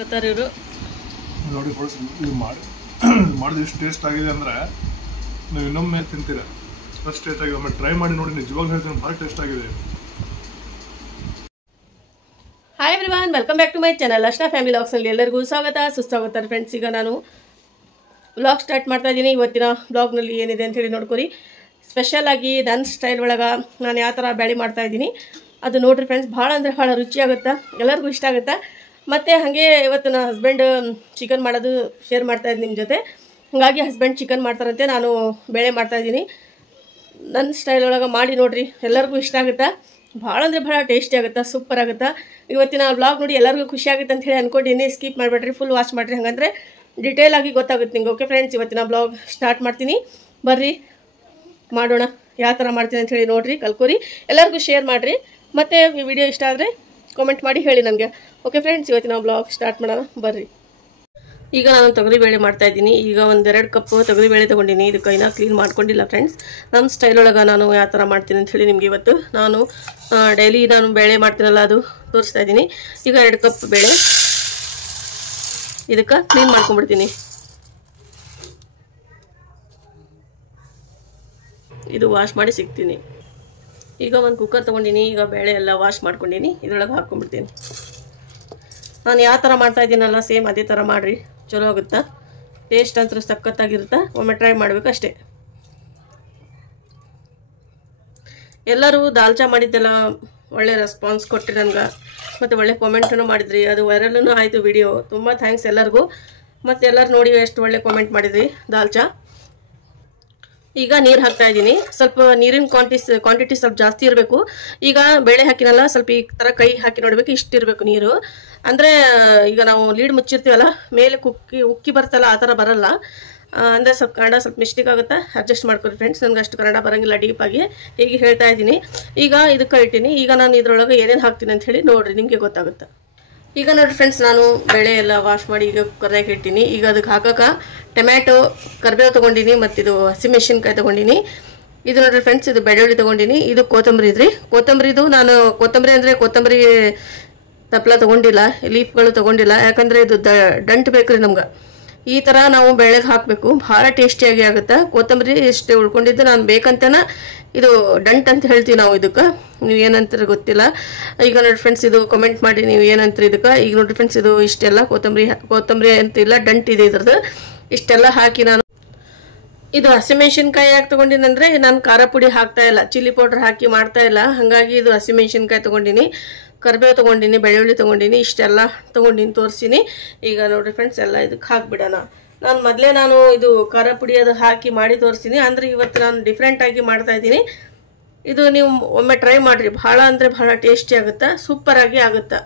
ಗೊತ್ತಾರೆ ಇವರು ನೋಡಿ ಫ್ರೆಂಡ್ಸ್, ಇದು ಮಾಡಿದ್ರೆ ಎಷ್ಟು ಟೇಸ್ಟ್ ಆಗಿದೆ ಅಂದರೆ ನೀವು ಇನ್ನೊಮ್ಮೆ ತಿಂತೀರಾ. ಫಸ್ಟ್ ಟೇಸ್ಟ್ ಆಗಿದೆ, ಒಮ್ಮೆ ಟ್ರೈ ಮಾಡಿ ನೋಡಿ. ನಿಜವಾಗ್ಲೂ ಹೇಳ್ತೀನಿ, ಭಾಳ ಟೇಸ್ಟ್ ಆಗಿದೆ. Hi everyone, welcome back to my channel Archana family ವ್ಲಾಗ್ಸ್ನಲ್ಲಿ ಎಲ್ಲರಿಗೂ ಸ್ವಾಗತ ಸುಸ್ವಾಗತ ಫ್ರೆಂಡ್ಸ್. ಈಗ ನಾನು ವ್ಲಾಗ್ ಸ್ಟಾರ್ಟ್ ಮಾಡ್ತಾ ಇದ್ದೀನಿ. ಇವತ್ತಿನ ವ್ಲಾಗ್ನಲ್ಲಿ ಏನಿದೆ ಅಂಥೇಳಿ ನೋಡ್ಕೊರಿ. ಸ್ಪೆಷಲಾಗಿ ನನ್ನ ಸ್ಟೈಲ್ ಒಳಗೆ ನಾನು ಯಾವ ಥರ ಬ್ಯಾಳಿ ಮಾಡ್ತಾಯಿದ್ದೀನಿ ಅದು ನೋಡಿರಿ ಫ್ರೆಂಡ್ಸ್. ಭಾಳ ಅಂದರೆ ಭಾಳ ರುಚಿಯಾಗುತ್ತೆ, ಎಲ್ಲರಿಗೂ ಇಷ್ಟ ಆಗುತ್ತೆ. ಮತ್ತು ಹಾಗೆ ಇವತ್ತು ನನ್ನ ಹಸ್ಬೆಂಡ್ ಚಿಕನ್ ಮಾಡೋದು ಶೇರ್ ಮಾಡ್ತಾಯಿದ್ದೀನಿ ನಿಮ್ಮ ಜೊತೆ. ಹಾಗಾಗಿ ಹಸ್ಬೆಂಡ್ ಚಿಕನ್ ಮಾಡ್ತಾರಂತೆ, ನಾನು ಬೇಳೆ ಮಾಡ್ತಾಯಿದ್ದೀನಿ. ನನ್ನ ಸ್ಟೈಲ್ ಒಳಗೆ ಮಾಡಿ ನೋಡಿರಿ, ಎಲ್ಲರಿಗೂ ಇಷ್ಟ ಆಗುತ್ತೆ. ಭಾಳ ಅಂದರೆ ಭಾಳ ಟೇಸ್ಟಿ ಆಗುತ್ತೆ, ಸೂಪರ್ ಆಗುತ್ತೆ. ಇವತ್ತಿನ ವ್ಲಾಗ್ ನೋಡಿ ಎಲ್ಲರಿಗೂ ಖುಷಿ ಆಗುತ್ತೆ ಅಂತ ಹೇಳಿ ಅಂದ್ಕೊಂಡಿನಿ. ಸ್ಕಿಪ್ ಮಾಡಿಬಿಡ್ರಿ, ಫುಲ್ ವಾಚ್ ಮಾಡಿರಿ, ಹಾಗಂದರೆ ಡಿಟೇಲ್ ಆಗಿ ಗೊತ್ತಾಗುತ್ತೆ ನಿಂಗೆ. ಓಕೆ ಫ್ರೆಂಡ್ಸ್, ಇವತ್ತಿನ ಬ್ಲಾಗ್ ಸ್ಟಾರ್ಟ್ ಮಾಡ್ತೀನಿ. ಬರ್ರಿ ಮಾಡೋಣ, ಯಾವ ಥರ ಮಾಡ್ತೀನಿ ಅಂಥೇಳಿ ನೋಡಿರಿ, ಕಲ್ಕೋರಿ. ಎಲ್ಲರಿಗೂ ಶೇರ್ ಮಾಡಿರಿ, ಮತ್ತು ಈ ವಿಡಿಯೋ ಇಷ್ಟ ಆದರೆ ಕಾಮೆಂಟ್ ಮಾಡಿ ಹೇಳಿ ನನಗೆ. ಓಕೆ ಫ್ರೆಂಡ್ಸ್, ಇವತ್ತಿನ ಬ್ಲಾಗ್ ಸ್ಟಾರ್ಟ್ ಮಾಡೋಣ ಬರ್ರಿ. ಈಗ ನಾನು ತೊಗರಿಬೇಳೆ ಮಾಡ್ತಾಯಿದ್ದೀನಿ. ಈಗ 1-2 ಕಪ್ ತೊಗರಿಬೇಳೆ ತೊಗೊಂಡಿನಿ. ಇದು ಕೈನ ಕ್ಲೀನ್ ಮಾಡ್ಕೊಂಡಿಲ್ಲ ಫ್ರೆಂಡ್ಸ್. ನಮ್ಮ ಸ್ಟೈಲ್ ಒಳಗೆ ನಾನು ಯಾವ ಥರ ಮಾಡ್ತೀನಿ ಅಂಥೇಳಿ ನಿಮಗೆ ಇವತ್ತು ನಾನು ಡೈಲಿ ನಾನು ಬೇಳೆ ಮಾಡ್ತೀನಲ್ಲ ಅದು ತೋರಿಸ್ತಾ ಇದ್ದೀನಿ. ಈಗ 2 ಕಪ್ ಬೇಳೆ ಇದಕ್ಕೆ ಕ್ಲೀನ್ ಮಾಡ್ಕೊಂಡ್ಬಿಡ್ತೀನಿ. ಇದು ವಾಶ್ ಮಾಡಿ ಸಿಗ್ತೀನಿ. ಈಗ ಒಂದು ಕುಕ್ಕರ್ ತೊಗೊಂಡಿನಿ. ಈಗ ಬೇಳೆ ಎಲ್ಲ ವಾಶ್ ಮಾಡ್ಕೊಂಡಿನಿ, ಇದರೊಳಗೆ ಹಾಕ್ಕೊಂಡ್ಬಿಡ್ತೀನಿ. ನಾನು ಯಾವ ಥರ ಮಾಡ್ತಾಯಿದ್ದೀನಲ್ಲ ಸೇಮ್ ಅದೇ ಥರ ಮಾಡಿರಿ, ಚಲೋ ಆಗುತ್ತಾ. ಟೇಸ್ಟ್ ಅಂತೂ ಸಖತ್ತಾಗಿರುತ್ತೆ, ಒಮ್ಮೆ ಟ್ರೈ ಮಾಡಬೇಕು ಅಷ್ಟೇ. ಎಲ್ಲರೂ ದಾಲ್ಚಾ ಮಾಡಿದ್ದೆಲ್ಲ ಒಳ್ಳೆ ರೆಸ್ಪಾನ್ಸ್ ಕೊಟ್ಟಿರಿ ನನಗೆ, ಮತ್ತು ಒಳ್ಳೆ ಕಾಮೆಂಟನ್ನು ಮಾಡಿದ್ರಿ. ಅದು ವೈರಲ್ಲೂ ಆಯಿತು ವಿಡಿಯೋ. ತುಂಬ ಥ್ಯಾಂಕ್ಸ್ ಎಲ್ಲರಿಗೂ. ಮತ್ತು ಎಲ್ಲರೂ ನೋಡಿ ಎಷ್ಟು ಒಳ್ಳೆ ಕಾಮೆಂಟ್ ಮಾಡಿದ್ರಿ ದಾಲ್ಚಾ. ಈಗ ನೀರು ಹಾಕ್ತಾಯಿದ್ದೀನಿ. ಸ್ವಲ್ಪ ನೀರಿನ ಕ್ವಾಂಟಿಟಿ ಸ್ವಲ್ಪ ಜಾಸ್ತಿ ಇರಬೇಕು. ಈಗ ಬೇಳೆ ಹಾಕಿನಲ್ಲ, ಸ್ವಲ್ಪ ಈ ಥರ ಕೈ ಹಾಕಿ ನೋಡಬೇಕು, ಇಷ್ಟು ಇರಬೇಕು ನೀರು. ಅಂದರೆ ಈಗ ನಾವು ಲೀಡ್ ಮುಚ್ಚಿರ್ತೀವಲ್ಲ, ಮೇಲೆ ಉಕ್ಕಿ ಬರ್ತಲ್ಲ, ಆ ಥರ ಬರಲ್ಲ. ಅಂದರೆ ಸ್ವಲ್ಪ ಕನ್ನಡ ಸ್ವಲ್ಪ ಮಿಸ್ಟೇಕ್ ಆಗುತ್ತೆ, ಅಡ್ಜಸ್ಟ್ ಮಾಡ್ಕೊರಿ ಫ್ರೆಂಡ್ಸ್. ನನಗೆ ಅಷ್ಟು ಕನ್ನಡ ಬರೋಂಗಿಲ್ಲ ಡೀಪಾಗಿ, ಹೀಗೆ ಹೇಳ್ತಾ ಇದ್ದೀನಿ. ಈಗ ಇದಕ್ಕೆ ಇಟ್ಟಿನಿ. ಈಗ ನಾನು ಇದರೊಳಗೆ ಏನೇನು ಹಾಕ್ತೀನಿ ಅಂತ ಹೇಳಿ ನೋಡಿರಿ, ನಿಮಗೆ ಗೊತ್ತಾಗುತ್ತೆ. ಈಗ ನೋಡಿರಿ ಫ್ರೆಂಡ್ಸ್, ನಾನು ಬೇಳೆ ಎಲ್ಲ ವಾಶ್ ಮಾಡಿ ಈಗ ಕುಕ್ಕರ್ನಾಗ ಇಟ್ಟಿನಿ. ಈಗ ಅದಕ್ಕೆ ಹಾಕೋಕೆ ಟೊಮ್ಯಾಟೊ, ಕರಿಬೇವು ತೊಗೊಂಡಿನಿ, ಮತ್ತು ಇದು ಹಸಿಮೆಣ್ಸಿನ್ಕಾಯಿ ತೊಗೊಂಡಿನಿ. ಇದು ನೋಡಿರಿ ಫ್ರೆಂಡ್ಸ್, ಇದು ಬೆಳ್ಳುಳ್ಳಿ ತೊಗೊಂಡಿನಿ. ಇದು ಕೊತ್ತಂಬರಿ ಇದ್ರಿ. ಕೊತ್ತಂಬರಿದು ನಾನು ಕೊತ್ತಂಬರಿ ಅಂದರೆ ಕೊತ್ತಂಬರಿ ತಪ್ಪಲ ತೊಗೊಂಡಿಲ್ಲ, ಲೀಫ್ಗಳು ತೊಗೊಂಡಿಲ್ಲ. ಯಾಕಂದರೆ ಇದು ದಂಟು ಬೇಕು ರೀ ನಮ್ಗೆ. ಈ ಥರ ನಾವು ಬೇಳೆಗೆ ಹಾಕಬೇಕು, ಭಾಳ ಟೇಸ್ಟಿಯಾಗಿ ಆಗುತ್ತೆ. ಕೊತ್ತಂಬರಿ ಎಷ್ಟು ಉಳ್ಕೊಂಡಿದ್ದು ನಾನು ಬೇಕಂತನ ಇದು ದಂಟ್ ಅಂತ ಹೇಳ್ತೀವಿ ನಾವು ಇದಕ್ಕೆ. ನೀವು ಏನಂತೀರ ಗೊತ್ತಿಲ್ಲ. ಈಗ ನೋಡಿ ಫ್ರೆಂಡ್ಸ್, ಇದು ಕಮೆಂಟ್ ಮಾಡಿ ನೀವು ಏನಂತೀರಿ ಇದಕ್ಕೆ. ಈಗ ನೋಡಿ ಫ್ರೆಂಡ್ಸ್, ಇದು ಇಷ್ಟೆಲ್ಲ ಕೊತ್ತಂಬರಿ ಅಂತಿಲ್ಲ, ದಂಟ್ ಇದೆ ಇದ್ರದ್ದು. ಇಷ್ಟೆಲ್ಲ ಹಾಕಿ ನಾನು ಇದು ಹಸಿಮೆಣ್ಸಿನ್ಕಾಯಿ ಯಾಕೆ ತೊಗೊಂಡಿನಂದರೆ ನಾನು ಖಾರ ಪುಡಿ ಹಾಕ್ತಾ ಇಲ್ಲ, ಚಿಲ್ಲಿ ಪೌಡ್ರ್ ಹಾಕಿ ಮಾಡ್ತಾ ಇಲ್ಲ. ಹಾಗಾಗಿ ಇದು ಹಸಿಮೆಣ್ಸಿನ್ಕಾಯಿ ತೊಗೊಂಡಿನಿ, ಕರಿಬೇವು ತೊಗೊಂಡಿನಿ, ಬೆಳ್ಳುಳ್ಳಿ ತೊಗೊಂಡಿನಿ, ಇಷ್ಟೆಲ್ಲ ತೊಗೊಂಡಿನಿ, ತೋರಿಸಿನಿ. ಈಗ ನೋಡಿರಿ ಫ್ರೆಂಡ್ಸ್, ಎಲ್ಲ ಇದಕ್ಕೆ ಹಾಕ್ಬಿಡೋಣ. ನಾನು ಇದು ಖಾರ ಪುಡಿ ಅದು ಹಾಕಿ ಮಾಡಿ ತೋರಿಸ್ತೀನಿ. ಅಂದರೆ ಇವತ್ತು ನಾನು ಡಿಫ್ರೆಂಟಾಗಿ ಮಾಡ್ತಾಯಿದ್ದೀನಿ. ಇದು ನೀವು ಒಮ್ಮೆ ಟ್ರೈ ಮಾಡಿರಿ, ಭಾಳ ಅಂದರೆ ಭಾಳ ಟೇಸ್ಟಿ ಆಗುತ್ತೆ, ಸೂಪರಾಗಿ ಆಗುತ್ತೆ.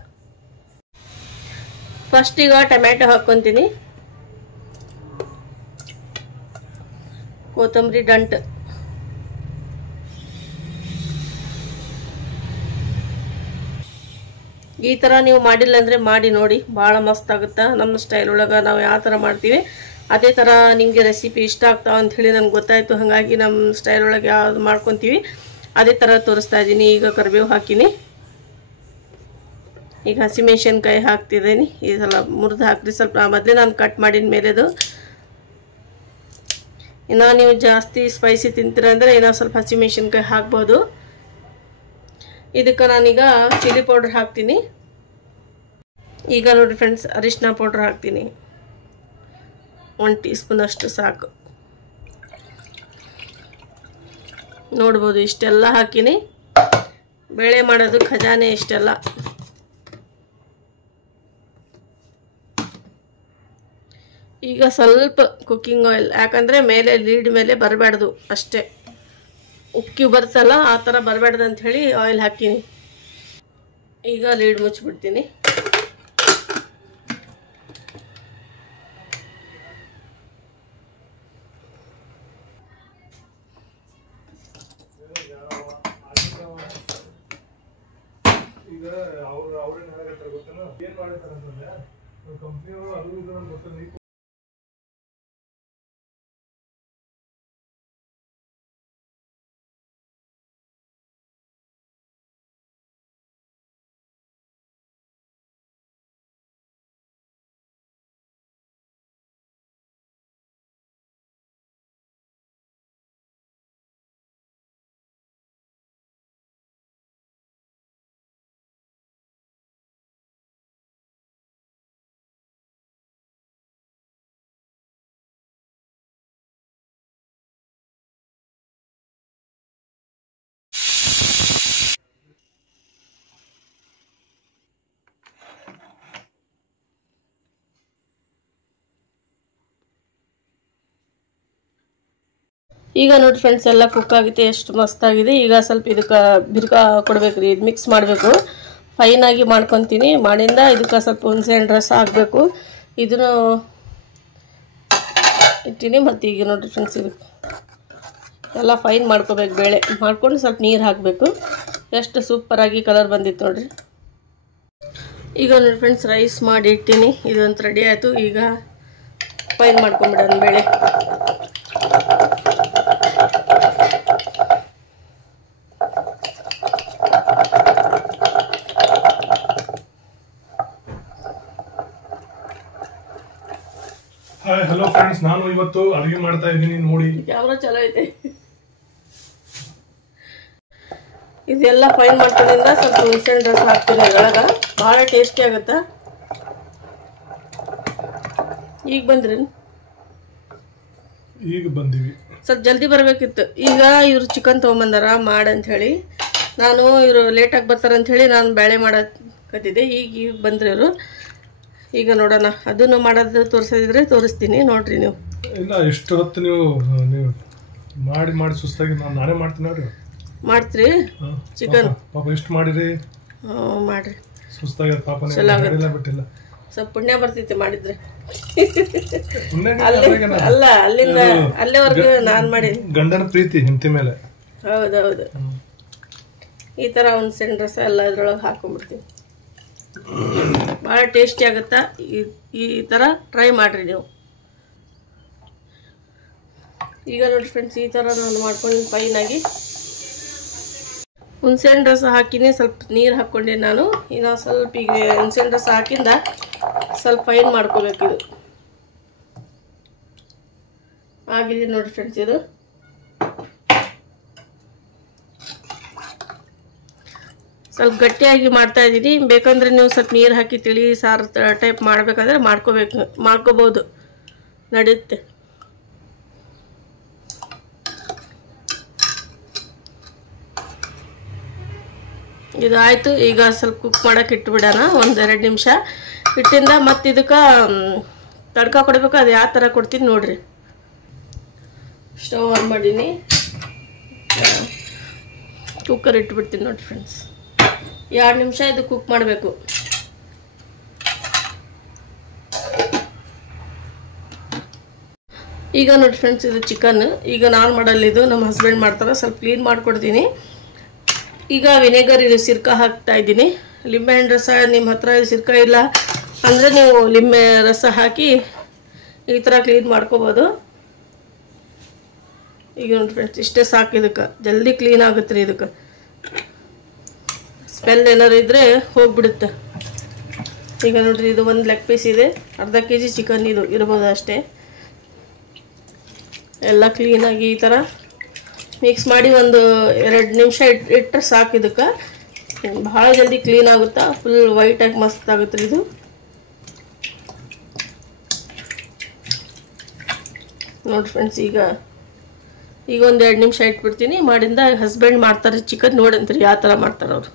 ಫಸ್ಟ್ ಈಗ ಟೊಮ್ಯಾಟೊ ಹಾಕ್ಕೊತೀನಿ, ಕೊತ್ತಂಬರಿ ದಂಟು, ಈ ಥರ ನೀವು ಮಾಡಿಲ್ಲ ಅಂದರೆ ಮಾಡಿ ನೋಡಿ, ಭಾಳ ಮಸ್ತ್ ಆಗುತ್ತೆ. ನಮ್ಮ ಸ್ಟೈಲ್ ಒಳಗೆ ನಾವು ಯಾವ ಥರ ಮಾಡ್ತೀವಿ ಅದೇ ಥರ ನಿಮಗೆ ರೆಸಿಪಿ ಇಷ್ಟ ಆಗ್ತಾವೆ ಅಂಥೇಳಿ ನನಗೆ ಗೊತ್ತಾಯಿತು. ಹಾಗಾಗಿ ನಮ್ಮ ಸ್ಟೈಲ್ ಒಳಗೆ ಯಾವ್ದು ಮಾಡ್ಕೊತೀವಿ ಅದೇ ಥರ ತೋರಿಸ್ತಾ ಇದ್ದೀನಿ. ಈಗ ಕರಿಬೇವು ಹಾಕಿನಿ, ಈಗ ಹಸಿಮೆಣ್ಸಿನ್ಕಾಯಿ ಹಾಕ್ತಿದ್ದೀನಿ. ಈ ಸಲ ಮುರಿದು ಹಾಕ್ರಿ ಸ್ವಲ್ಪ. ಮೊದಲೇ ನಾನು ಕಟ್ ಮಾಡಿದ ಮೇಲೆದು. ಇನ್ನು ನೀವು ಜಾಸ್ತಿ ಸ್ಪೈಸಿ ತಿಂತೀರ ಅಂದರೆ ಇನ್ನೂ ಸ್ವಲ್ಪ ಹಸಿಮೆಣ್ಸಿನ್ಕಾಯಿ ಹಾಕ್ಬೋದು. ಇದಕ್ಕೆ ನಾನೀಗ ಚಿಲ್ಲಿ ಪೌಡ್ರ್ ಹಾಕ್ತೀನಿ. ಈಗ ನೋಡಿ ಫ್ರೆಂಡ್ಸ್, ಅರಿಶಿನ ಪೌಡ್ರ್ ಹಾಕ್ತೀನಿ, 1 ಟೀ ಸ್ಪೂನ್ ಅಷ್ಟು ಸಾಕು. ನೋಡ್ಬೋದು ಇಷ್ಟೆಲ್ಲ ಹಾಕಿನಿ. ಬೇಳೆ ಮಾಡೋದು ಖಜಾನೆ ಇಷ್ಟೆಲ್ಲ. ಈಗ ಸ್ವಲ್ಪ ಕುಕ್ಕಿಂಗ್ ಆಯಿಲ್, ಯಾಕಂದರೆ ಮೇಲೆ ಲೀಡ್ ಮೇಲೆ ಬರಬಾರ್ದು ಅಷ್ಟೇ, ಉಕ್ಕಿ ಬರ್ತಲ್ಲ ಆ ಥರ ಬರಬಾರ್ದು ಅಂಥೇಳಿ ಆಯಿಲ್ ಹಾಕಿನಿ. ಈಗ ಲೀಡ್ ಮುಚ್ಚಿಬಿಡ್ತೀನಿ. ಈಗ ಅವ್ರೇನು ಹೇಳಕತ್ತಾರ ಗೊತ್ತೇನು, ಏನು ಮಾಡತ್ತಾರ ಅಂತಂದ್ರೆ ಕಂಪ್ನಿಯವರು ಅದು ಇದು ಗೊತ್ತ ಈಗ ನೋಡಿ ಫ್ರೆಂಡ್ಸ್ ಎಲ್ಲ ಕುಕ್ ಆಗಿದೆ, ಎಷ್ಟು ಮಸ್ತಾಗಿದೆ. ಈಗ ಸ್ವಲ್ಪ ಇದಕ್ಕೆ ಬಿರ್ಕ ಕೊಡ್ಬೇಕು ರೀ, ಇದು ಮಿಕ್ಸ್ ಮಾಡಬೇಕು. ಫೈನಾಗಿ ಮಾಡ್ಕೊತೀನಿ. ಮಾಡಿಂದ ಇದಕ್ಕೆ ಸ್ವಲ್ಪ ಹುಣಸೆಹಣ್ಣು ರಸ ಹಾಕಬೇಕು. ಇದನ್ನು ಇಟ್ಟಿನಿ. ಮತ್ತು ಈಗ ನೋಡಿರಿ ಫ್ರೆಂಡ್ಸ್ ಇದಕ್ಕೆ ಎಲ್ಲ ಫೈನ್ ಮಾಡ್ಕೋಬೇಕು. ಬೇಳೆ ಮಾಡ್ಕೊಂಡು ಸ್ವಲ್ಪ ನೀರು ಹಾಕಬೇಕು. ಎಷ್ಟು ಸೂಪರಾಗಿ ಕಲರ್ ಬಂದಿತ್ತು ನೋಡಿರಿ. ಈಗ ನೋಡಿ ಫ್ರೆಂಡ್ಸ್ ರೈಸ್ ಮಾಡಿ ಇಟ್ಟಿನಿ. ಇದಂತ ರೆಡಿ ಆಯಿತು. ಈಗ ಫೈನ್ ಮಾಡ್ಕೊಂಬಿಡೋಣ ಬೇಳೆ. ಹಾಯ್ ಹಲೋ ಫ್ರೆಂಡ್ಸ್, ನಾನು ಇವತ್ತು ಅಡುಗೆ ಮಾಡ್ತಾ ಇದ್ದೀನಿ. ನೋಡಿ ಕ್ಯಾಮ್ರಾ ಚಲೋ ಐತೆ. ಇದೆಲ್ಲ ಫೈನ್ ಮಾಡ್ಕೊಂಡಿಂದ ಸ್ವಲ್ಪ ಹುಣಸೆಹಣ್ಣು ರಸ ಹಾಕ್ತೀನಿ ಅದರೊಳಗೆ. ಭಾಳ ಟೇಸ್ಟಿ ಆಗುತ್ತಾ. ಈಗ ಬಂದ್ರಿ? ಈಗ ಬಂದೀವಿ. ಸ್ವಲ್ಪ ಜಲ್ದಿ ಬರಬೇಕಿತ್ತು. ಈಗ ಇವರು ಚಿಕನ್ ತೊಗೊಂಬಂದಾರ ಮಾಡಂತ ಹೇಳಿ. ನಾನು ಇವರು ಲೇಟಾಗಿ ಬರ್ತಾರಂಥೇಳಿ ನಾನು ಬೇಳೆ ಮಾಡಕತ್ತಿದ್ದೆ. ಈಗ ಬಂದ್ರಿ ಇವರು. ಈಗ ನೋಡೋಣ, ಅದನ್ನು ಮಾಡೋದು ತೋರಿಸಿದ್ರೆ ತೋರಿಸ್ತೀನಿ ನೋಡ್ರಿ ನೀವು. ಇಲ್ಲ, ಇಷ್ಟು ಹೊತ್ತು ನೀವು ಮಾಡಿ ಸುಸ್ತಾಗಿ ನಾನೇ ಮಾಡ್ತೀನಿ ನೋಡ್ರಿ. ಮಾಡ್ತೀರಿ ಚಿಕನ್? ಪಾಪ ಎಷ್ಟು ಮಾಡಿರಿ? ಮಾಡ್ರಿ. ಸುಸ್ತಾಗಿ ಪಾಪ ಬಿಟ್ಟಿಲ್ಲ. ಸ್ವಲ್ಪ ಪುಣ್ಯ ಬರ್ತೈತಿ ಮಾಡಿದ್ರೆ. ಅಲ್ಲ, ಅಲ್ಲಿಂದ ಅಲ್ಲಿವರೆಗೂ ನಾನು ಮಾಡೀನಿ. ಗಂಡನ ಪ್ರೀತಿ ಹೆಂಡತಿ ಮೇಲೆ. ಹೌದೌದು. ಈ ಥರ ಹುಣಸೆಹಣ್ಣು ರಸ ಎಲ್ಲ ಇದ್ರೊಳಗೆ ಹಾಕೊಂಡ್ಬಿಡ್ತೀನಿ. ಭಾಳ ಟೇಸ್ಟಿ ಆಗುತ್ತಾ. ಈ ಥರ ಟ್ರೈ ಮಾಡಿರಿ ನೀವು. ಈಗ ನೋಡಿ ಫ್ರೆಂಡ್ಸ್, ಈ ಥರ ನಾನು ಮಾಡ್ಕೊಂಡು ಫೈನಾಗಿ ಹುಣಸೆಹಣ್ಣು ರಸ ಹಾಕಿನಿ. ಸ್ವಲ್ಪ ನೀರು ಹಾಕ್ಕೊಂಡೆ ನಾನು. ಇನ್ನು ಸ್ವಲ್ಪ ಈಗ ಹುಣಸೆಹಣ್ಣು ರಸ ಹಾಕಿಂದ ಸ್ವಲ್ಪ ಫೈನ್ ಮಾಡ್ಕೋಬೇಕಿದು. ಆಗಿದೆ ನೋಡಿ ಫ್ರೆಂಡ್ಸ್. ಇದು ಸ್ವಲ್ಪ ಗಟ್ಟಿಯಾಗಿ ಮಾಡ್ತಾ ಇದ್ದೀನಿ. ಬೇಕಂದ್ರೆ ನೀವು ಸ್ವಲ್ಪ ನೀರು ಹಾಕಿ ತಿಳಿ ಸಾರು ಟೈಪ್ ಮಾಡಬೇಕಾದ್ರೆ ಮಾಡ್ಕೋಬೋದು, ನಡೆಯುತ್ತೆ. ಇದು ಆಯಿತು. ಈಗ ಸ್ವಲ್ಪ ಕುಕ್ ಮಾಡೋಕೆ ಇಟ್ಬಿಡೋಣ. 1-2 ನಿಮಿಷ ಇಟ್ಟಿಂದ ಮತ್ತು ಇದಕ್ಕೆ ತಡ್ಕ ಕೊಡಬೇಕು. ಅದು ಯಾವ ಥರ ಕೊಡ್ತೀನಿ ನೋಡಿರಿ. ಸ್ಟವ್ ಆನ್ ಮಾಡೀನಿ. ಕುಕ್ಕರ್ ಇಟ್ಬಿಡ್ತೀನಿ ನೋಡಿ ಫ್ರೆಂಡ್ಸ್. 2 ನಿಮಿಷ ಇದು ಕುಕ್ ಮಾಡಬೇಕು. ಈಗ ನೋಡಿ ಫ್ರೆಂಡ್ಸ್, ಇದು ಚಿಕನ್. ಈಗ ನಾನು ಮಾಡಲ್ಲ, ಇದು ನಮ್ಮ ಹಸ್ಬೆಂಡ್ ಮಾಡ್ತಾರೆ. ಸ್ವಲ್ಪ ಕ್ಲೀನ್ ಮಾಡಿಕೊಡ್ತೀನಿ. ಈಗ ವಿನೆಗರ್ ಇದು ಸಿರ್ಕ ಹಾಕ್ತಾ ಇದ್ದೀನಿ. ಲಿಂಬೆಹಣ್ಣು ರಸ ನಿಮ್ಮ ಹತ್ರ ಸಿರ್ಕ ಇಲ್ಲ ಅಂದರೆ ನೀವು ಲಿಂಬೆ ರಸ ಹಾಕಿ ಈ ಥರ ಕ್ಲೀನ್ ಮಾಡ್ಕೋಬೋದು. ಈಗ ನೋಡಿ ಫ್ರೆಂಡ್ಸ್, ಇಷ್ಟೇ ಸಾಕು. ಇದಕ್ಕೆ ಜಲ್ದಿ ಕ್ಲೀನ್ ಆಗುತ್ತೆ ರೀ. ಇದಕ್ಕೆ ಸ್ಮೆಲ್ ಏನಾರು ಇದ್ದರೆ ಹೋಗಿಬಿಡುತ್ತೆ. ಈಗ ನೋಡಿರಿ, ಇದು 1 ಲೆಗ್ ಪೀಸ್ ಇದೆ. ಅರ್ಧ kg ಚಿಕನ್ ಇದು ಇರ್ಬೋದು ಅಷ್ಟೇ. ಎಲ್ಲ ಕ್ಲೀನಾಗಿ ಈ ಥರ ಮಿಕ್ಸ್ ಮಾಡಿ 1-2 ನಿಮಿಷ ಇಟ್ಟರೆ ಸಾಕು. ಇದಕ್ಕೆ ಭಾಳ ಜಲ್ದಿ ಕ್ಲೀನ್ ಆಗುತ್ತಾ. ಫುಲ್ ವೈಟಾಗಿ ಮಸ್ತ್ ಆಗುತ್ತೆ ಇದು. ನೋಡಿ ಫ್ರೆಂಡ್ಸ್, ಈಗ 1-2 ನಿಮಿಷ ಇಟ್ಬಿಡ್ತೀನಿ. ಮಾಡಿಂದ ಹಸ್ಬೆಂಡ್ ಮಾಡ್ತಾರೆ ಚಿಕನ್. ನೋಡಂತ್ರಿ ಯಾವ ಥರ ಮಾಡ್ತಾರೆ ಅವರು.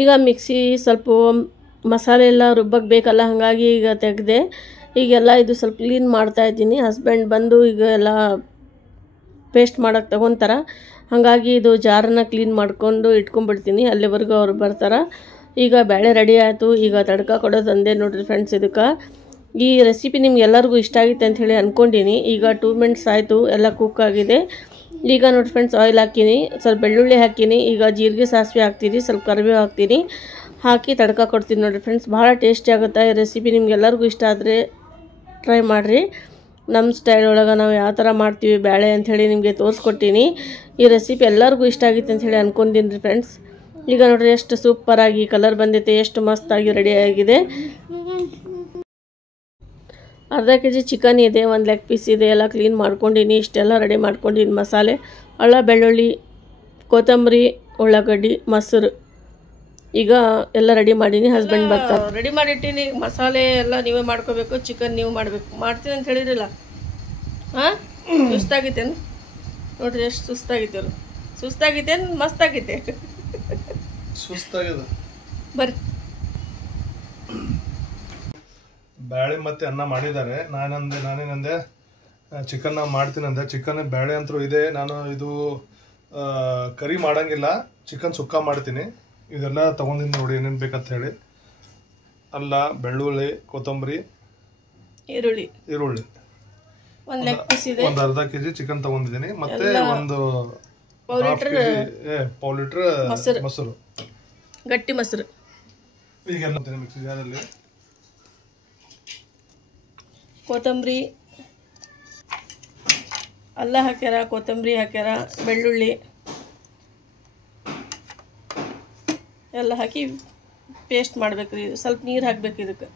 ಈಗ ಮಿಕ್ಸಿ ಸ್ವಲ್ಪ ಮಸಾಲೆ ಎಲ್ಲ ರುಬ್ಬಕ್ಕೆ ಬೇಕಲ್ಲ, ಹಾಗಾಗಿ ಈಗ ತೆಗೆದೆ. ಈಗೆಲ್ಲ ಇದು ಸ್ವಲ್ಪ ಕ್ಲೀನ್ ಮಾಡ್ತಾ ಇದ್ದೀನಿ. ಹಸ್ಬೆಂಡ್ ಬಂದು ಈಗ ಎಲ್ಲ ಪೇಸ್ಟ್ ಮಾಡೋಕ್ಕೆ ತಗೊತಾರೆ. ಹಾಗಾಗಿ ಇದು ಜಾರನ್ನ ಕ್ಲೀನ್ ಮಾಡ್ಕೊಂಡು ಇಟ್ಕೊಂಡ್ಬಿಡ್ತೀನಿ. ಅಲ್ಲಿವರೆಗೂ ಅವ್ರು ಬರ್ತಾರೆ. ಈಗ ಬೇಳೆ ರೆಡಿ ಆಯಿತು. ಈಗ ತಡ್ಕ ಕೊಡೋದು ಅಂದೆ ನೋಡಿರಿ ಫ್ರೆಂಡ್ಸ್. ಇದಕ್ಕೆ ಈ ರೆಸಿಪಿ ನಿಮ್ಗೆ ಎಲ್ಲರಿಗೂ ಇಷ್ಟ ಆಗಿತ್ತು ಅಂಥೇಳಿ ಅಂದ್ಕೊಂಡಿನಿ. ಈಗ 2 ಮಿನಿಟ್ಸ್ ಆಯಿತು, ಎಲ್ಲ ಕುಕ್ ಆಗಿದೆ. ಈಗ ನೋಡಿ ಫ್ರೆಂಡ್ಸ್, ಆಯಿಲ್ ಹಾಕೀನಿ, ಸ್ವಲ್ಪ ಬೆಳ್ಳುಳ್ಳಿ ಹಾಕೀನಿ. ಈಗ ಜೀರಿಗೆ ಸಾಸಿವೆ ಹಾಕ್ತೀನಿ, ಸ್ವಲ್ಪ ಕರಿಬೇವು ಹಾಕ್ತೀನಿ. ಹಾಕಿ ತಡ್ಕ ಕೊಡ್ತೀನಿ ನೋಡಿರಿ ಫ್ರೆಂಡ್ಸ್. ಭಾಳ ಟೇಸ್ಟಿ ಆಗುತ್ತೆ ಈ ರೆಸಿಪಿ. ನಿಮ್ಗೆ ಎಲ್ಲರಿಗೂ ಇಷ್ಟ ಆದರೆ ಟ್ರೈ ಮಾಡಿರಿ. ನಮ್ಮ ಸ್ಟೈಲ್ ಒಳಗೆ ನಾವು ಯಾವ ಥರ ಮಾಡ್ತೀವಿ ಬೇಳೆ ಅಂಥೇಳಿ ನಿಮಗೆ ತೋರಿಸ್ಕೊಟ್ಟಿನಿ. ಈ ರೆಸಿಪಿ ಎಲ್ಲರಿಗೂ ಇಷ್ಟ ಆಗಿತ್ತು ಅಂಥೇಳಿ ಅಂದ್ಕೊಂಡಿನಿ ರೀ ಫ್ರೆಂಡ್ಸ್. ಈಗ ನೋಡಿರಿ ಎಷ್ಟು ಸೂಪರಾಗಿ ಕಲರ್ ಬಂದೈತೆ, ಎಷ್ಟು ಮಸ್ತಾಗಿ ರೆಡಿ ಆಗಿದೆ. ಅರ್ಧ kg ಚಿಕನ್ ಇದೆ, 1 ಲೆಗ್ ಪೀಸ್ ಇದೆ. ಎಲ್ಲ ಕ್ಲೀನ್ ಮಾಡ್ಕೊಂಡಿನಿ. ಇಷ್ಟೆಲ್ಲ ರೆಡಿ ಮಾಡ್ಕೊಂಡಿನಿ. ಮಸಾಲೆ, ಅಲ್ಲ, ಬೆಳ್ಳುಳ್ಳಿ, ಕೊತ್ತಂಬರಿ, ಉಳ್ಳಾಗಡ್ಡಿ, ಮೊಸರು. ಈಗ ಎಲ್ಲ ರೆಡಿ ಮಾಡೀನಿ. ಹಸ್ಬೆಂಡ್ ಬರ್ತಾರೆ. ರೆಡಿ ಮಾಡಿಟ್ಟಿನಿ. ಮಸಾಲೆ ಎಲ್ಲ ನೀವೇ ಮಾಡ್ಕೋಬೇಕು. ಚಿಕನ್ ನೀವು ಮಾಡಬೇಕು. ಮಾಡ್ತೀನಿ ಅಂತ ಹೇಳಿರಲ್ಲ. ಹಾಂ, ಸುಸ್ತಾಗಿತ್ತೇನು ನೋಡ್ರಿ, ಎಷ್ಟು ಸುಸ್ತಾಗಿತ್ತೇನು. ಸುಸ್ತಾಗಿತ್ತೇನು ಮಸ್ತಾಗಿತ್ತೆ. ಸುಸ್ತಾಗಿದೆ. ಬರ್ರಿ. ಬ್ಯಾಳೆ ಮತ್ತೆ ಅನ್ನ ಮಾಡಿದ್ದಾರೆ. ನಾನೇನಂದೆ ಚಿಕನ್ನ ಮಾಡ್ತೀನಂದೆ. ಚಿಕನ್ ಬೇಳೆ ಅಂತೂ ಇದೆ. ನಾನು ಇದು ಕರಿ ಮಾಡೋಂಗಿಲ್ಲ, ಚಿಕನ್ ಸುಕ್ಕ ಮಾಡ್ತೀನಿ. ಇದೆಲ್ಲ ತೊಗೊಂಡಿನಿ ನೋಡಿ ಏನೇನು ಬೇಕಂತ ಹೇಳಿ. ಅಲ್ಲ, ಬೆಳ್ಳುಳ್ಳಿ, ಕೊತ್ತಂಬರಿ, ಈರುಳ್ಳಿ, ಒಂದು ಅರ್ಧ ಕೆಜಿ ಚಿಕನ್ ತಗೊಂಡಿದ್ದೀನಿ. ಮತ್ತೆ ಒಂದು ಪಾವು ಲೀಟ್ರ್ ಮೊಸರು, ಗಟ್ಟಿ ಮೊಸರು. ಈಗೆಲ್ಲ ಮಿಕ್ಸಿ ಜಾರಲ್ಲಿ ಕೊತ್ತಂಬರಿ, ಅಲ್ಲ ಹಾಕ್ಯಾರ, ಕೊತ್ತಂಬರಿ ಹಾಕ್ಯಾರ, ಬೆಳ್ಳುಳ್ಳಿ ಎಲ್ಲ ಹಾಕಿ ಪೇಸ್ಟ್ ಮಾಡ್ಬೇಕ್ರಿ. ಸ್ವಲ್ಪ ನೀರು ಹಾಕ್ಬೇಕು ಇದಕ್ಕೆ.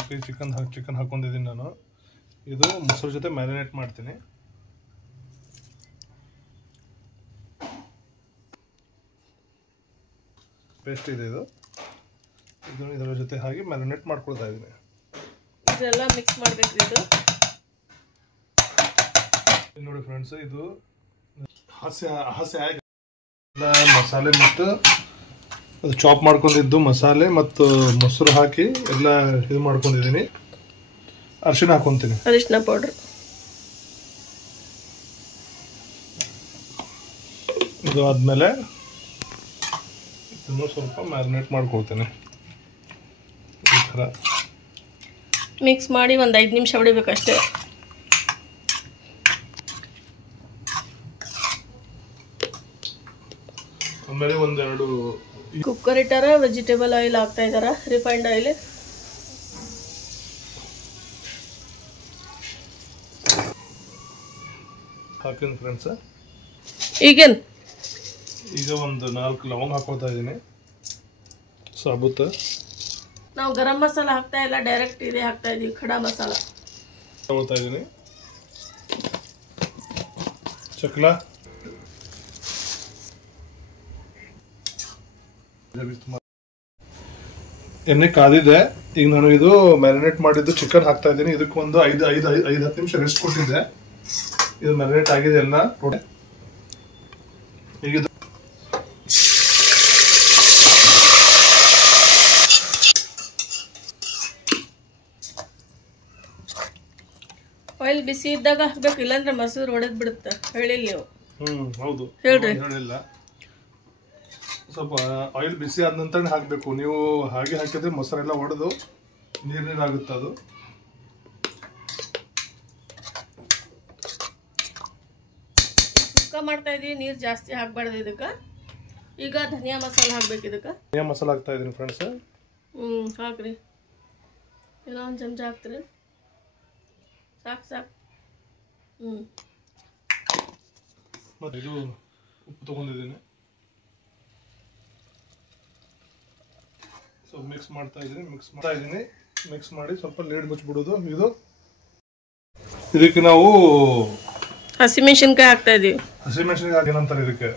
ಹಾಕಿ ಚಿಕನ್ ಹಾಕೊಂಡಿದ್ದೀನಿ ನಾನು. ಇದು ಮೊಸರು ಜೊತೆ ಮ್ಯಾರಿನೇಟ್ ಮಾಡ್ತೀನಿ. ಪೇಸ್ಟ್ ಇದೆ ಇದು ಇದರ ಜೊತೆ ಹಾಕಿ ಮ್ಯಾರಿನೇಟ್ ಮಾಡ್ಕೊಳ್ತಾ ಇದ್ದೀನಿ. ಇದೆಲ್ಲ ಮಿಕ್ಸ್ ಮಾಡಬೇಕ್ರಿ. ಇದು ನೋಡಿ ಫ್ರೆಂಡ್ಸ್, ಇದು ಹಸಿ ಮಸಾಲೆ ಮತ್ತು ಅದು ಚಾಪ್ ಮಾಡ್ಕೊಂಡಿದ್ದು ಮಸಾಲೆ ಮತ್ತು ಮೊಸರು ಹಾಕಿ ಎಲ್ಲ ಇದು ಮಾಡ್ಕೊಂಡಿದ್ದೀನಿ. ಅರಿಶಿನ ಹಾಕೊಂತೀನಿ, ಅರಿಶಿನ ಪೌಡರ್. ಇದು ಆದಮೇಲೆ ಇನ್ನೂ ಸ್ವಲ್ಪ ಮ್ಯಾರಿನೇಟ್ ಮಾಡ್ಕೊಳ್ತೀನಿ. ಈ ಥರ ಮಿಕ್ಸ್ ಮಾಡಿ ಒಂದು 5 ನಿಮಿಷ ಹೊಡಿಬೇಕಷ್ಟೇ. ಆಮೇಲೆ ಒಂದೆರಡು ಕುಕ್ಕರ್ ಇಟ್ಟಾರ, ವೆಜಿಟೇಬಲ್ ಆಯಿಲ್ ಹಾಕ್ತಾ ಇದಾರ, ರಿಫೈನ್ಡ್ ಆಯಿಲ್. ಹಾಕಿನ ಫ್ರೆಂಡ್ಸ್. ಈಗ ಒಂದು 4 ಲವಂಗ ಹಾಕೋತಾ ಇದ್ದೀನಿ. ಸಾಬೂತ ನಾವು ಗರಂ ಮಸಾಲ ಹಾಕ್ತಾ ಇಲ್ಲ, ಡೈರೆಕ್ಟ್ ಇದೆ ಹಾಕ್ತಾ ಇದೀವಿ, ಖಡಾ ಮಸಾಲ ತಗೊಳ್ತಾ ಇದ್ದೀನಿ. ಚಕ್ಲ, ಎಣ್ಣೆ ಕಾದಿದೆ. ಈಗ ನಾನು ಇದು ಮ್ಯಾರಿನೇಟ್ ಮಾಡಿದ್ದು ಚಿಕನ್ ಹಾಕ್ತಾ ಇದ್ದೀನಿ. ಇದಕ್ಕೆ ಒಂದು 5-10 ನಿಮಿಷ ರೆಸ್ಟ್ ಕೊಟ್ಟಿದ್ದೆ. ಇದು ಮ್ಯಾರಿನೇಟ್ ಆಗಿದೆ ಎಲ್ಲ. ಈಗ ಆಯಿಲ್ ಬಿಸಿ ಇದ್ದಾಗ ಹಾಕ್ಬೇಕು, ಇಲ್ಲಾಂದ್ರೆ ಮೊಸರು ಒಡೆದ್ ಬಿಡುತ್ತೆ. ಹೇಳಿಲ್ಲ ನೀವು? ಹೌದು, ಹೇಳ್ರಿ. ಹೇಳಿಲ್ಲ. ಸ್ವಲ್ಪ ಆಯಿಲ್ ಬಿಸಿ ಆದ ನಂತರ ಹಾಕಬೇಕು. ನೀವು ಹಾಗೆ ಹಾಕಿದ್ರೆ ಮೊಸರೆಲ್ಲ ಒಡೆದು ನೀರಾಗುತ್ತೆ. ಅದು ಸುಕ್ಕ ಮಾಡ್ತಾ ಇದೀವಿ, ನೀರು ಜಾಸ್ತಿ ಹಾಕ್ಬಾರ್ದು ಇದಕ್ಕೆ. ಈಗ ಧನಿಯಾ ಮಸಾಲ ಹಾಕ್ಬೇಕು. ಇದಕ್ಕೆ ಧನಿಯಾ ಮಸಾಲ ಹಾಕ್ತಾ ಇದೀನಿ ಫ್ರೆಂಡ್ಸ್. ಹಾಕ್ರಿ. ಎಲ್ಲ ಒಂದು ಚಮಚ ಹಾಕ್ತೀರಿ, ಸಾಕು. ಮತ್ತೆ ಇದು ಉಪ್ಪು ತಗೊಂಡಿದ್ದೀನಿ. ಸೊ ಮಿಕ್ಸ್ ಮಾಡ್ತಾ ಇದ್ದೀನಿ. ಮಿಕ್ಸ್ ಮಾಡಿ ಸ್ವಲ್ಪ ಲೇಡ್ ಮುಚ್ಚಿಬಿಡೋದು. ಇದಕ್ಕೆ ನಾವು ಹಸಿಮೆಣಸಿನ್ಕಾಯಿ ಹಾಕ್ತಾ ಇದೀವಿ. ಹಸಿಮೆಣಸಿನ್ಕಾಯಿ ಏನಂತಾರೆ ಇದಕ್ಕೆ?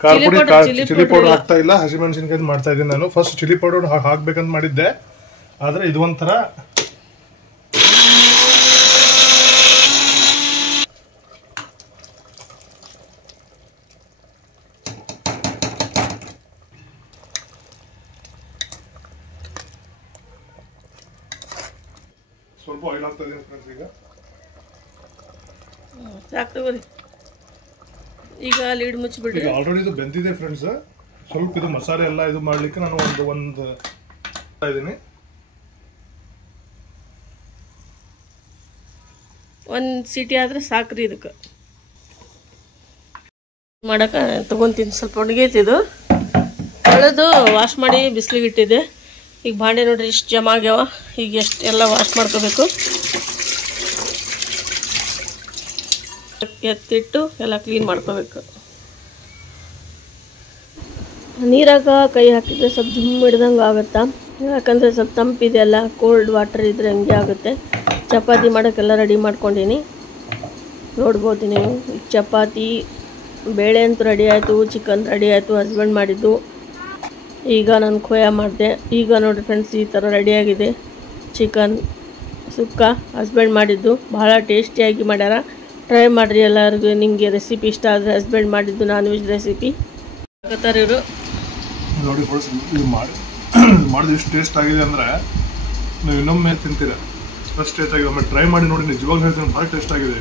ಖಾರ ಪುಡಿ, ಚಿಲ್ಲಿ ಪೌಡರ್ ಹಾಕ್ತಾ ಇಲ್ಲ, ಹಸಿಮೆಣಸಿನ್ಕಾಯಿ ಮಾಡ್ತಾ ಇದ್ದೀನಿ ನಾನು. ಫಸ್ಟ್ ಚಿಲ್ಲಿ ಪೌಡರ್ ಹಾಕ್ಬೇಕಂತ ಮಾಡಿದ್ದೆ, ಆದ್ರೆ ಇದು ಒಂಥರ ಸ್ವಲ್ಪ ಆಯಿಲ್ ಹಾಕ್ತಾ ಇದ್ದೀನಿ ಫ್ರೆಂಡ್ಸ್. ಈಗ ಸಾಕು ತಗೋರಿ. ಈಗ ಲೀಡ್ ಮುಚ್ಚಿಬಿಡ್ರಿ. ಈಗ ಆಲ್ರೆಡಿ ಇದು ಬೆಂದಿದೆ ಫ್ರೆಂಡ್ಸ್. ಸ್ವಲ್ಪ ಇದು ಮಸಾಲೆ ಎಲ್ಲ ಇದು ಮಾಡ್ಲಿಕ್ಕೆ ನಾನು ಒಂದು ಇದ್ದೀನಿ. ಒಂದು ಸೀಟಿ ಆದ್ರೆ ಸಾಕ್ರಿ. ಇದಕ್ಕೆ ಮಾಡಕ್ಕೆ ತಗೊಂತೀನಿ. ಸ್ವಲ್ಪ ಒಣಗೈತಿ. ಇದು ತೊಳೆದು ವಾಶ್ ಮಾಡಿ ಬಿಸಿಲಿಗೆ ಇಟ್ಟಿದ್ದೆ. ಈಗ ಭಾಂಡೆ ನೋಡ್ರಿ ಇಷ್ಟು ಜಮಾ ಆಗ್ಯಾವ. ಈಗ ಎಷ್ಟು ಎಲ್ಲ ವಾಶ್ ಮಾಡ್ಕೋಬೇಕು. ಎತ್ತಿಟ್ಟು ಎಲ್ಲ ಕ್ಲೀನ್ ಮಾಡ್ಕೋಬೇಕು. ನೀರಾಗ ಕೈ ಹಾಕಿದ್ರೆ ಸ್ವಲ್ಪ ಜುಮ್ ಹಿಡ್ದಂಗೆ ಆಗುತ್ತಾ, ಯಾಕಂದರೆ ಸ್ವಲ್ಪ ತಂಪಿದೆಯಲ್ಲ, ಕೋಲ್ಡ್ ವಾಟರ್ ಇದ್ರೆ ಹಂಗೆ ಆಗುತ್ತೆ. ಚಪಾತಿ ಮಾಡೋಕ್ಕೆಲ್ಲ ರೆಡಿ ಮಾಡ್ಕೊಂಡೀನಿ, ನೋಡ್ಬೋದು ನೀವು. ಚಪಾತಿ ಬೇಳೆ ಅಂತೂ ರೆಡಿ ಆಯಿತು, ಚಿಕನ್ ರೆಡಿ ಆಯಿತು, ಹಸ್ಬೆಂಡ್ ಮಾಡಿದ್ದು. ಈಗ ನಾನು ಖೋಯ ಮಾಡಿದೆ. ಈಗ ನೋಡಿ ಫ್ರೆಂಡ್ಸ್, ಈ ಥರ ರೆಡಿಯಾಗಿದೆ ಚಿಕನ್ ಸುಕ್ಕ. ಹಸ್ಬೆಂಡ್ ಮಾಡಿದ್ದು ಭಾಳ ಟೇಸ್ಟಿಯಾಗಿ ಮಾಡ್ಯಾರ. ಟ್ರೈ ಮಾಡಿರಿ ಎಲ್ಲರಿಗೂ. ನಿಮಗೆ ರೆಸಿಪಿ ಇಷ್ಟ ಆದರೆ ಹಸ್ಬೆಂಡ್ ಮಾಡಿದ್ದು ನಾನ್ ವೆಜ್ ರೆಸಿಪಿ ಆಗತ್ತಾರೆ ಇವರು. ನೋಡಿ ಫ್ರೆಂಡ್ಸ್, ಇದು ಮಾಡಿದ ಎಷ್ಟು ಟೇಸ್ಟ್ ಆಗಿದೆ ಅಂದರೆ ನೀವು ಇನ್ನೊಮ್ಮೆ ತಿಂತೀರ. ಅಷ್ಟು ಟೇಸ್ಟ್ ಆಗಿದೆ. ಒಮ್ಮೆ ಟ್ರೈ ಮಾಡಿ ನೋಡಿ, ನಿಜವಾಗ್ಲೂ ಹೇಳ್ತೀನಿ ಭಾಳ ಟೇಸ್ಟ್ ಆಗಿದೆ.